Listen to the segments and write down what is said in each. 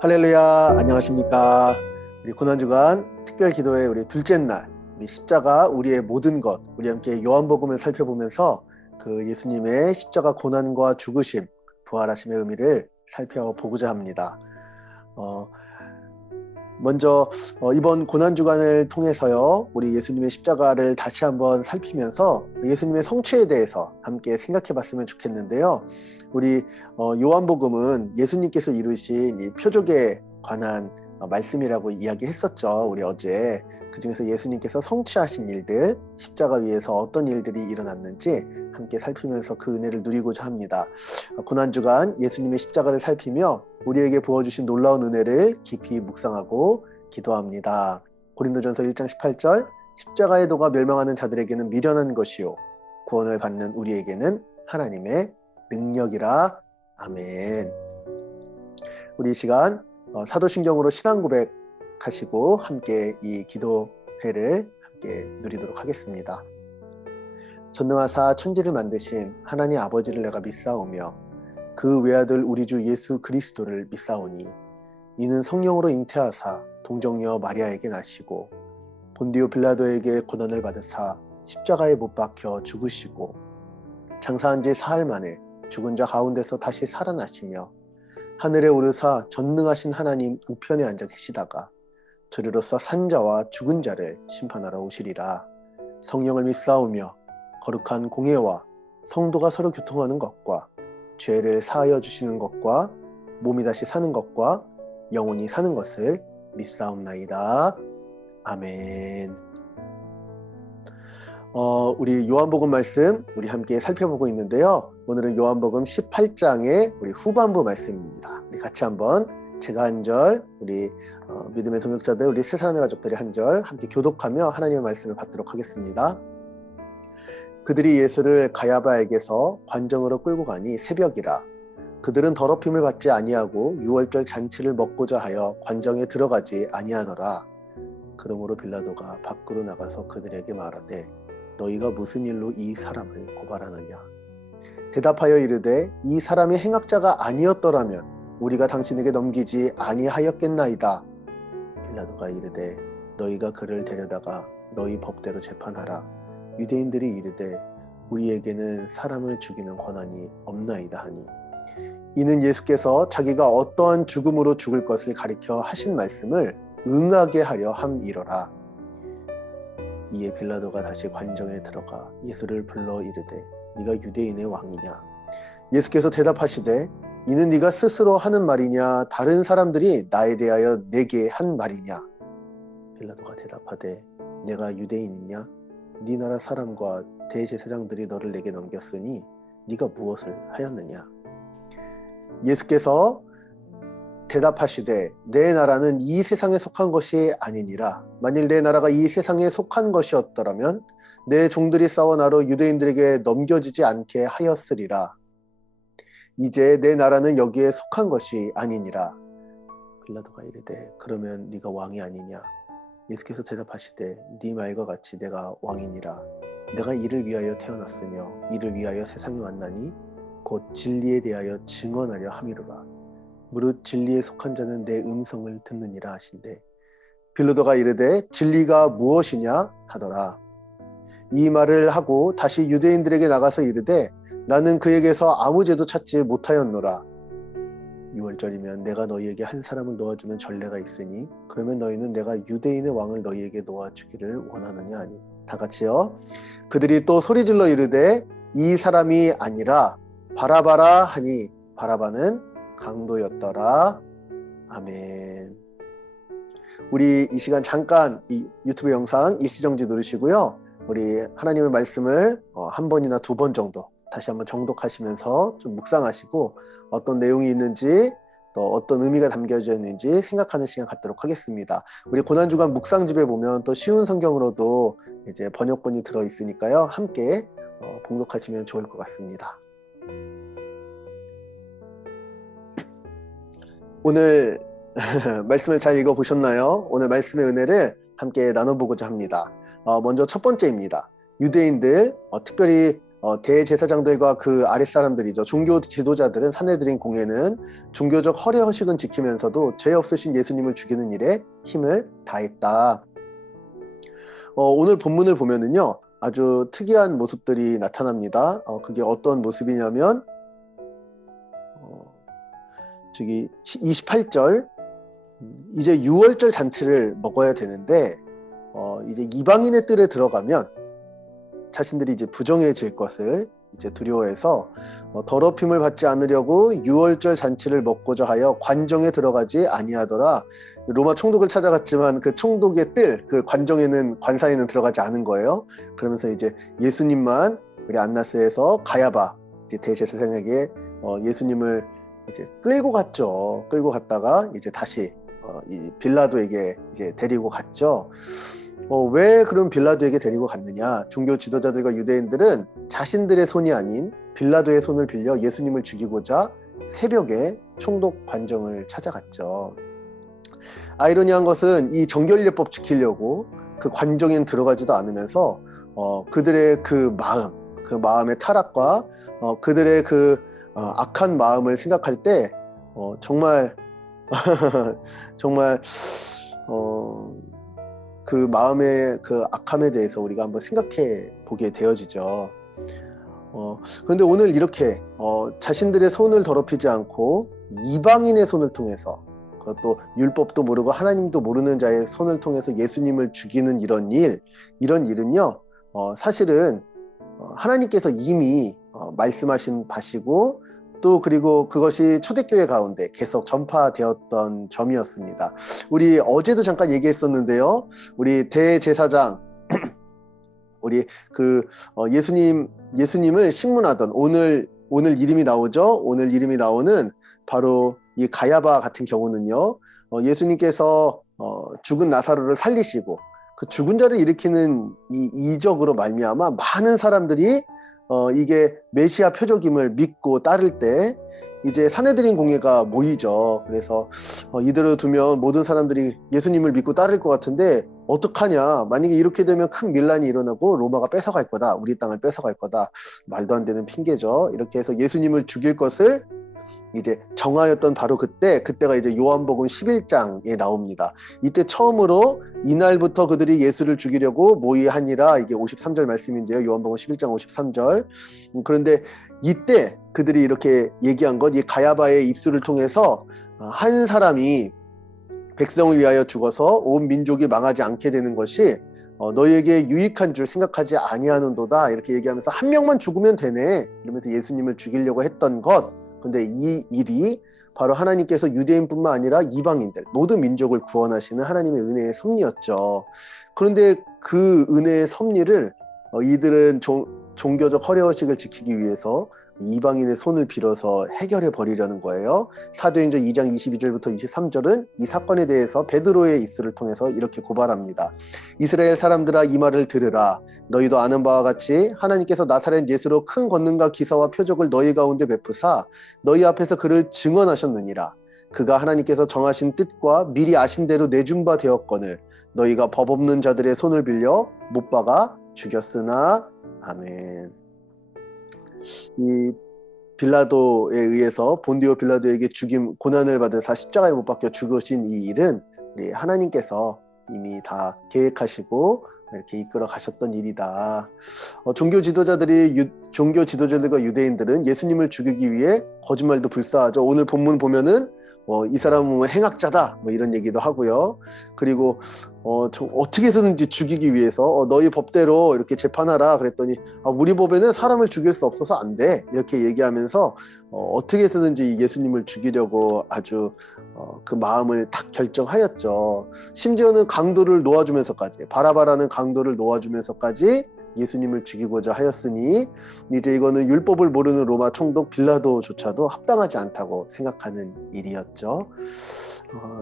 할렐루야, 안녕하십니까. 우리 고난주간 특별 기도회 우리 둘째 날, 우리 십자가 우리의 모든 것, 우리 함께 요한복음을 살펴보면서 그 예수님의 십자가 고난과 죽으심, 부활하심의 의미를 살펴보고자 합니다. 먼저 이번 고난주간을 통해서요, 우리 예수님의 십자가를 다시 한번 살피면서 예수님의 성취에 대해서 함께 생각해 봤으면 좋겠는데요. 우리 요한복음은 예수님께서 이루신 이 표적에 관한 말씀이라고 이야기했었죠. 우리 어제 그 중에서 예수님께서 성취하신 일들, 십자가 위에서 어떤 일들이 일어났는지 함께 살피면서 그 은혜를 누리고자 합니다. 고난주간 예수님의 십자가를 살피며 우리에게 부어주신 놀라운 은혜를 깊이 묵상하고 기도합니다. 고린도전서 1장 18절, 십자가의 도가 멸망하는 자들에게는 미련한 것이요 구원을 받는 우리에게는 하나님의 능력이라. 아멘. 우리 이 시간 사도신경으로 신앙 고백하시고 함께 이 기도회를 함께 누리도록 하겠습니다. 전능하사 천지를 만드신 하나님 아버지를 내가 믿사오며 그 외아들 우리 주 예수 그리스도를 믿사오니 이는 성령으로 잉태하사 동정녀 마리아에게 나시고 본디오 빌라도에게 고난을 받으사 십자가에 못 박혀 죽으시고 장사한 지 사흘 만에 죽은 자 가운데서 다시 살아나시며 하늘에 오르사 전능하신 하나님 우편에 앉아 계시다가 저리로서 산 자와 죽은 자를 심판하러 오시리라. 성령을 믿사오며 거룩한 공예와 성도가 서로 교통하는 것과 죄를 사하여 주시는 것과 몸이 다시 사는 것과 영원히 사는 것을 믿사옵나이다. 아멘. 우리 요한복음 말씀 우리 함께 살펴보고 있는데요. 오늘은 요한복음 18장의 우리 후반부 말씀입니다. 우리 같이 한번 제가 한 절, 우리 믿음의 동역자들, 우리 세 사람의 가족들이 한 절 함께 교독하며 하나님의 말씀을 받도록 하겠습니다. 그들이 예수를 가야바에게서 관정으로 끌고 가니 새벽이라. 그들은 더럽힘을 받지 아니하고 유월절 잔치를 먹고자 하여 관정에 들어가지 아니하더라. 그러므로 빌라도가 밖으로 나가서 그들에게 말하되 너희가 무슨 일로 이 사람을 고발하느냐. 대답하여 이르되 이 사람이 행악자가 아니었더라면 우리가 당신에게 넘기지 아니하였겠나이다. 빌라도가 이르되 너희가 그를 데려다가 너희 법대로 재판하라. 유대인들이 이르되 우리에게는 사람을 죽이는 권한이 없나이다 하니 이는 예수께서 자기가 어떠한 죽음으로 죽을 것을 가리켜 하신 말씀을 응하게 하려 함이러라. 이에 빌라도가 다시 관정에 들어가 예수를 불러 이르되 네가 유대인의 왕이냐. 예수께서 대답하시되 이는 네가 스스로 하는 말이냐 다른 사람들이 나에 대하여 내게 한 말이냐. 빌라도가 대답하되 내가 유대인이냐. 네 나라 사람과 대제사장들이 너를 내게 넘겼으니 네가 무엇을 하였느냐. 예수께서 대답하시되 내 나라는 이 세상에 속한 것이 아니니라. 만일 내 나라가 이 세상에 속한 것이었더라면 내 종들이 싸워 나로 유대인들에게 넘겨지지 않게 하였으리라. 이제 내 나라는 여기에 속한 것이 아니니라. 빌라도가 이르되 그러면 네가 왕이 아니냐. 예수께서 대답하시되 네 말과 같이 내가 왕이니라. 내가 이를 위하여 태어났으며 이를 위하여 세상에 왔나니 곧 진리에 대하여 증언하려 함이로라. 무릇 진리에 속한 자는 내 음성을 듣느니라 하신대 빌라도가 이르되 진리가 무엇이냐 하더라. 이 말을 하고 다시 유대인들에게 나가서 이르되 나는 그에게서 아무 죄도 찾지 못하였노라. 유월절이면 내가 너희에게 한 사람을 놓아주는 전례가 있으니 그러면 너희는 내가 유대인의 왕을 너희에게 놓아주기를 원하느냐 하니 다 같이요. 그들이 또 소리질러 이르되 이 사람이 아니라 바라바라 하니 바라바는 강도였더라. 아멘. 우리 이 시간 잠깐 이 유튜브 영상 일시정지 누르시고요. 우리 하나님의 말씀을 한 번이나 두 번 정도 다시 한번 정독하시면서 좀 묵상하시고 어떤 내용이 있는지 또 어떤 의미가 담겨져 있는지 생각하는 시간 갖도록 하겠습니다. 우리 고난주간 묵상집에 보면 또 쉬운 성경으로도 이제 번역본이 들어 있으니까요. 함께 봉독하시면 좋을 것 같습니다. 오늘 말씀을 잘 읽어보셨나요? 오늘 말씀의 은혜를 함께 나눠보고자 합니다. 먼저 첫 번째입니다. 유대인들, 특별히 대제사장들과 그 아랫사람들이죠. 종교 지도자들은 사내들인 공회는 종교적 허례허식은 지키면서도 죄 없으신 예수님을 죽이는 일에 힘을 다했다. 오늘 본문을 보면은요, 아주 특이한 모습들이 나타납니다. 그게 어떤 모습이냐면 저기 28절, 이제 유월절 잔치를 먹어야 되는데 이제 이방인의 뜰에 들어가면 자신들이 이제 부정해질 것을 이제 두려워해서 더럽힘을 받지 않으려고 유월절 잔치를 먹고자 하여 관정에 들어가지 아니하더라. 로마 총독을 찾아갔지만 그 총독의 뜰, 그 관정에는, 관사에는 들어가지 않은 거예요. 그러면서 이제 예수님만 우리 안나스에서 가야바 이제 대제사장에게 예수님을 이제 끌고 갔죠. 끌고 갔다가 이제 다시 이 빌라도에게 이제 데리고 갔죠. 왜 그럼 빌라도에게 데리고 갔느냐? 종교 지도자들과 유대인들은 자신들의 손이 아닌 빌라도의 손을 빌려 예수님을 죽이고자 새벽에 총독 관정을 찾아갔죠. 아이러니한 것은 이 정결례법 지키려고 그 관정엔 들어가지도 않으면서 그들의 그 마음의 타락과 그들의 그 악한 마음을 생각할 때 정말 정말 그 마음의 그 악함에 대해서 우리가 한번 생각해 보게 되어지죠. 그런데 오늘 이렇게 자신들의 손을 더럽히지 않고 이방인의 손을 통해서, 그것도 율법도 모르고 하나님도 모르는 자의 손을 통해서 예수님을 죽이는 이런 일은요, 사실은 하나님께서 이미 말씀하신 바시고, 또 그리고 그것이 초대교회 가운데 계속 전파되었던 점이었습니다. 우리 어제도 잠깐 얘기했었는데요. 우리 대제사장, 우리 그 예수님을 신문하던 오늘 이름이 나오죠. 오늘 이름이 나오는 바로 이 가야바 같은 경우는요, 예수님께서 죽은 나사로를 살리시고 그 죽은 자를 일으키는 이 이적으로 말미암아 많은 사람들이 이게 메시아 표적임을 믿고 따를 때 이제 사내들인 공회가 모이죠. 그래서 이대로 두면 모든 사람들이 예수님을 믿고 따를 것 같은데 어떡하냐, 만약에 이렇게 되면 큰 밀란이 일어나고 로마가 뺏어갈 거다, 우리 땅을 뺏어갈 거다. 말도 안 되는 핑계죠. 이렇게 해서 예수님을 죽일 것을 이제 정하였던 바로 그때가 이제 요한복음 11장에 나옵니다. 이때 처음으로 이날부터 그들이 예수를 죽이려고 모의하니라, 이게 53절 말씀인데요. 요한복음 11장 53절. 그런데 이때 그들이 이렇게 얘기한 것, 이 가야바의 입술을 통해서 한 사람이 백성을 위하여 죽어서 온 민족이 망하지 않게 되는 것이 너희에게 유익한 줄 생각하지 아니하는도다, 이렇게 얘기하면서 한 명만 죽으면 되네 이러면서 예수님을 죽이려고 했던 것. 근데 이 일이 바로 하나님께서 유대인뿐만 아니라 이방인들 모든 민족을 구원하시는 하나님의 은혜의 섭리였죠. 그런데 그 은혜의 섭리를 이들은 종교적 허례허식을 지키기 위해서 이방인의 손을 빌어서 해결해 버리려는 거예요. 사도행전 2장 22절부터 23절은 이 사건에 대해서 베드로의 입술을 통해서 이렇게 고발합니다. 이스라엘 사람들아, 이 말을 들으라. 너희도 아는 바와 같이 하나님께서 나사렛 예수로 큰 권능과 기사와 표적을 너희 가운데 베푸사 너희 앞에서 그를 증언하셨느니라. 그가 하나님께서 정하신 뜻과 미리 아신 대로 내준 바 되었거늘 너희가 법 없는 자들의 손을 빌려 못 박아 죽였으나. 아멘. 이 빌라도에 의해서 본디오 빌라도에게 고난을 받으사 십자가에 못 박혀 죽으신 이 일은 우리 하나님께서 이미 다 계획하시고 이렇게 이끌어 가셨던 일이다. 종교 지도자들과 유대인들은 예수님을 죽이기 위해 거짓말도 불사하죠. 오늘 본문 보면은 이 사람은 행악자다 이런 얘기도 하고요. 그리고 어떻게 해서든지 죽이기 위해서 너희 법대로 이렇게 재판하라 그랬더니 우리 법에는 사람을 죽일 수 없어서 안 돼 이렇게 얘기하면서 어떻게 해서든지 예수님을 죽이려고 아주 그 마음을 딱 결정하였죠. 심지어는 강도를 놓아주면서까지, 바라바라는 강도를 놓아주면서까지 예수님을 죽이고자 하였으니 이제 이거는 율법을 모르는 로마 총독 빌라도조차도 합당하지 않다고 생각하는 일이었죠.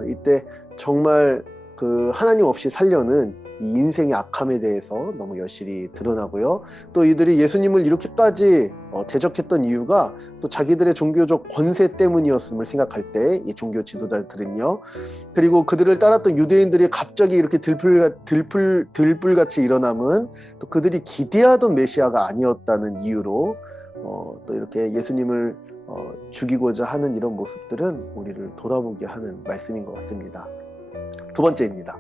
이때 정말 그 하나님 없이 살려는 이 인생의 악함에 대해서 너무 여실히 드러나고요. 또 이들이 예수님을 이렇게까지 대적했던 이유가 또 자기들의 종교적 권세 때문이었음을 생각할 때 이 종교 지도자들은요. 그리고 그들을 따랐던 유대인들이 갑자기 이렇게 들불같이 일어남은 또 그들이 기대하던 메시아가 아니었다는 이유로 또 이렇게 예수님을 죽이고자 하는 이런 모습들은 우리를 돌아보게 하는 말씀인 것 같습니다. 두 번째입니다.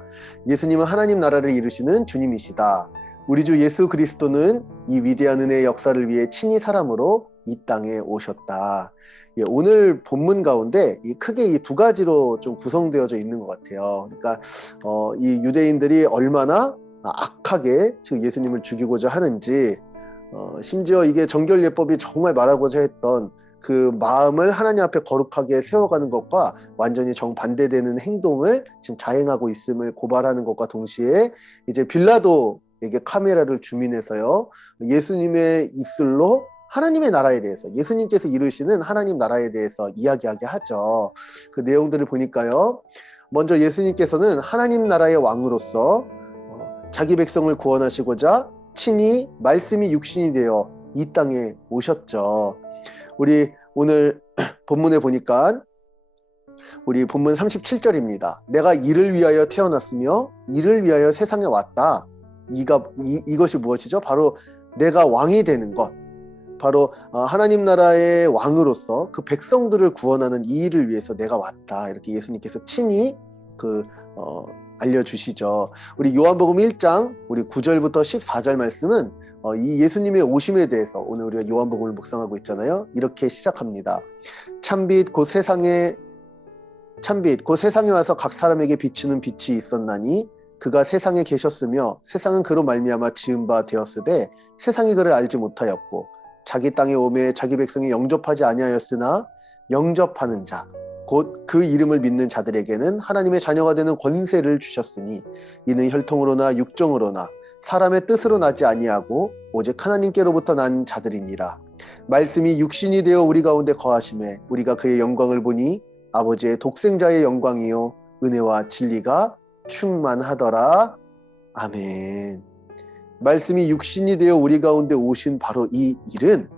예수님은 하나님 나라를 이루시는 주님이시다. 우리 주 예수 그리스도는 이 위대한 은혜의 역사를 위해 친히 사람으로 이 땅에 오셨다. 예, 오늘 본문 가운데 크게 이 두 가지로 좀 구성되어져 있는 것 같아요. 그러니까 이 유대인들이 얼마나 악하게 즉 예수님을 죽이고자 하는지, 심지어 이게 정결예법이 정말 말하고자 했던 그 마음을 하나님 앞에 거룩하게 세워가는 것과 완전히 정반대되는 행동을 지금 자행하고 있음을 고발하는 것과 동시에 이제 빌라도에게 카메라를 주민해서요, 예수님의 입술로 하나님의 나라에 대해서, 예수님께서 이루시는 하나님 나라에 대해서 이야기하게 하죠. 그 내용들을 보니까요, 먼저 예수님께서는 하나님 나라의 왕으로서 자기 백성을 구원하시고자 친히 말씀이 육신이 되어 이 땅에 오셨죠. 우리 오늘 본문에 보니까 우리 본문 37절입니다. 내가 이를 위하여 태어났으며 이를 위하여 세상에 왔다. 이것이 무엇이죠? 바로 내가 왕이 되는 것. 바로 하나님 나라의 왕으로서 그 백성들을 구원하는 이 일을 위해서 내가 왔다. 이렇게 예수님께서 친히 알려주시죠. 우리 요한복음 1장 우리 9절부터 14절 말씀은 이 예수님의 오심에 대해서 오늘 우리가 요한복음을 묵상하고 있잖아요. 이렇게 시작합니다. 참빛 곧 세상에 와서 각 사람에게 비추는 빛이 있었나니 그가 세상에 계셨으며 세상은 그로 말미암아 지은 바 되었으되 세상이 그를 알지 못하였고 자기 땅에 오매 자기 백성이 영접하지 아니하였으나 영접하는 자 곧 그 이름을 믿는 자들에게는 하나님의 자녀가 되는 권세를 주셨으니 이는 혈통으로나 육정으로나 사람의 뜻으로 나지 아니하고 오직 하나님께로부터 난 자들이니라. 말씀이 육신이 되어 우리 가운데 거하심에 우리가 그의 영광을 보니 아버지의 독생자의 영광이요 은혜와 진리가 충만하더라. 아멘. 말씀이 육신이 되어 우리 가운데 오신 바로 이 일은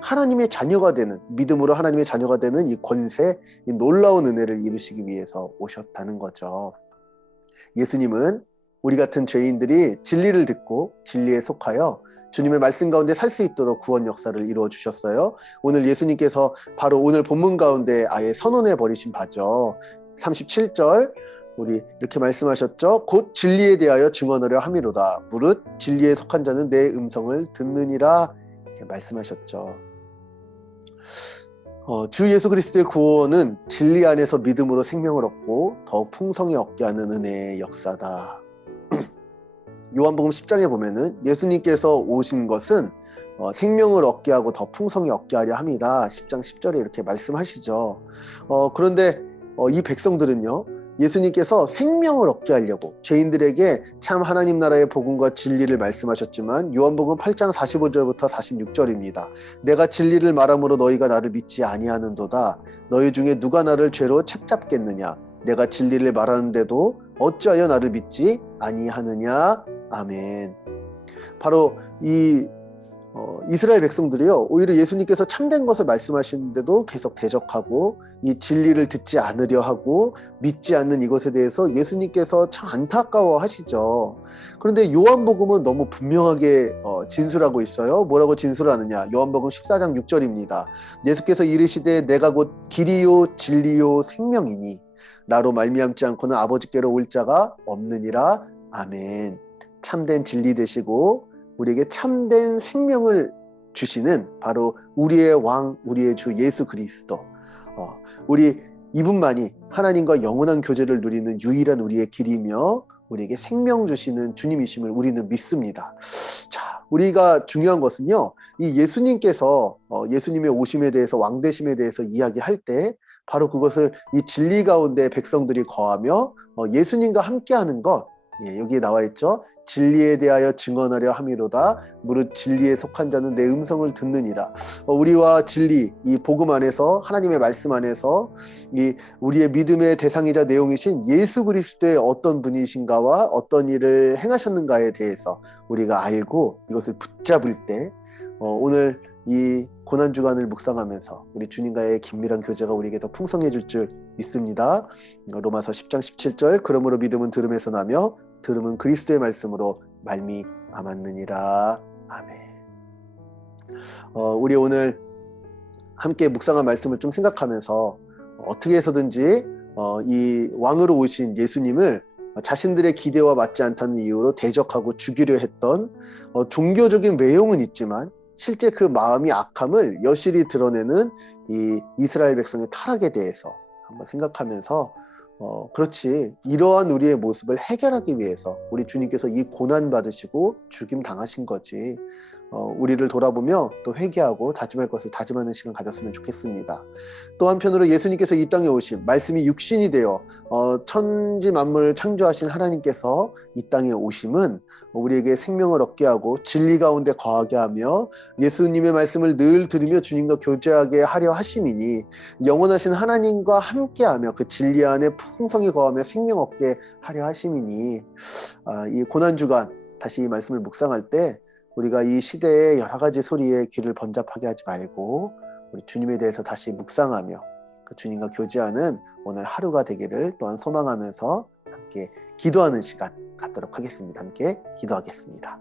하나님의 자녀가 되는, 믿음으로 하나님의 자녀가 되는 이 권세, 이 놀라운 은혜를 이루시기 위해서 오셨다는 거죠. 예수님은 우리 같은 죄인들이 진리를 듣고 진리에 속하여 주님의 말씀 가운데 살 수 있도록 구원 역사를 이루어 주셨어요. 오늘 예수님께서 바로 오늘 본문 가운데 아예 선언해 버리신 바죠. 37절 우리 이렇게 말씀하셨죠. 곧 진리에 대하여 증언하려 함이로다. 무릇 진리에 속한 자는 내 음성을 듣느니라. 이렇게 말씀하셨죠. 주 예수 그리스도의 구원은 진리 안에서 믿음으로 생명을 얻고 더욱 풍성히 얻게 하는 은혜의 역사다. 요한복음 10장에 보면은 예수님께서 오신 것은 생명을 얻게 하고 더 풍성히 얻게 하려 합니다. 10장 10절에 이렇게 말씀하시죠. 그런데 이 백성들은요, 예수님께서 생명을 얻게 하려고 죄인들에게 참 하나님 나라의 복음과 진리를 말씀하셨지만 요한복음 8장 45절부터 46절입니다. 내가 진리를 말함으로 너희가 나를 믿지 아니하는도다. 너희 중에 누가 나를 죄로 책잡겠느냐. 내가 진리를 말하는데도 어찌하여 나를 믿지 아니하느냐. 아멘. 바로 이 이스라엘 백성들이요, 오히려 예수님께서 참된 것을 말씀하시는데도 계속 대적하고 이 진리를 듣지 않으려 하고 믿지 않는 이것에 대해서 예수님께서 참 안타까워 하시죠. 그런데 요한복음은 너무 분명하게 진술하고 있어요. 뭐라고 진술하느냐. 요한복음 14장 6절입니다. 예수께서 이르시되 내가 곧 길이요 진리요 생명이니 나로 말미암지 않고는 아버지께로 올 자가 없느니라. 아멘. 참된 진리 되시고 우리에게 참된 생명을 주시는 바로 우리의 왕, 우리의 주 예수 그리스도. 우리 이분만이 하나님과 영원한 교제를 누리는 유일한 우리의 길이며 우리에게 생명 주시는 주님이심을 우리는 믿습니다. 자, 우리가 중요한 것은요, 이 예수님께서 예수님의 오심에 대해서, 왕되심에 대해서 이야기할 때 바로 그것을 이 진리 가운데 백성들이 거하며 예수님과 함께하는 것, 예, 여기에 나와 있죠. 진리에 대하여 증언하려 함이로다. 무릇 진리에 속한 자는 내 음성을 듣느니라. 우리와 진리, 이 복음 안에서 하나님의 말씀 안에서 이 우리의 믿음의 대상이자 내용이신 예수 그리스도의 어떤 분이신가와 어떤 일을 행하셨는가에 대해서 우리가 알고 이것을 붙잡을 때 오늘 이 고난주간을 묵상하면서 우리 주님과의 긴밀한 교제가 우리에게 더 풍성해질 줄 믿습니다. 로마서 10장 17절 그러므로 믿음은 들음에서 나며 들음은 그리스도의 말씀으로 말미암았느니라. 아멘. 우리 오늘 함께 묵상한 말씀을 좀 생각하면서 어떻게 해서든지 이 왕으로 오신 예수님을 자신들의 기대와 맞지 않다는 이유로 대적하고 죽이려 했던 종교적인 외용은 있지만 실제 그 마음이 악함을 여실히 드러내는 이 이스라엘 백성의 타락에 대해서 한번 생각하면서 그렇지, 이러한 우리의 모습을 해결하기 위해서 우리 주님께서 이 고난 받으시고 죽임 당하신 거지. 우리를 돌아보며 또 회개하고 다짐할 것을 다짐하는 시간 가졌으면 좋겠습니다. 또 한편으로 예수님께서 이 땅에 오신 말씀이 육신이 되어 천지 만물을 창조하신 하나님께서 이 땅에 오심은 우리에게 생명을 얻게 하고 진리 가운데 거하게 하며 예수님의 말씀을 늘 들으며 주님과 교제하게 하려 하심이니 영원하신 하나님과 함께하며 그 진리 안에 풍성히 거하며 생명 얻게 하려 하심이니 이 고난주간 다시 이 말씀을 묵상할 때 우리가 이 시대의 여러 가지 소리에 귀를 번잡하게 하지 말고 우리 주님에 대해서 다시 묵상하며 그 주님과 교제하는 오늘 하루가 되기를 또한 소망하면서 함께 기도하는 시간 갖도록 하겠습니다. 함께 기도하겠습니다.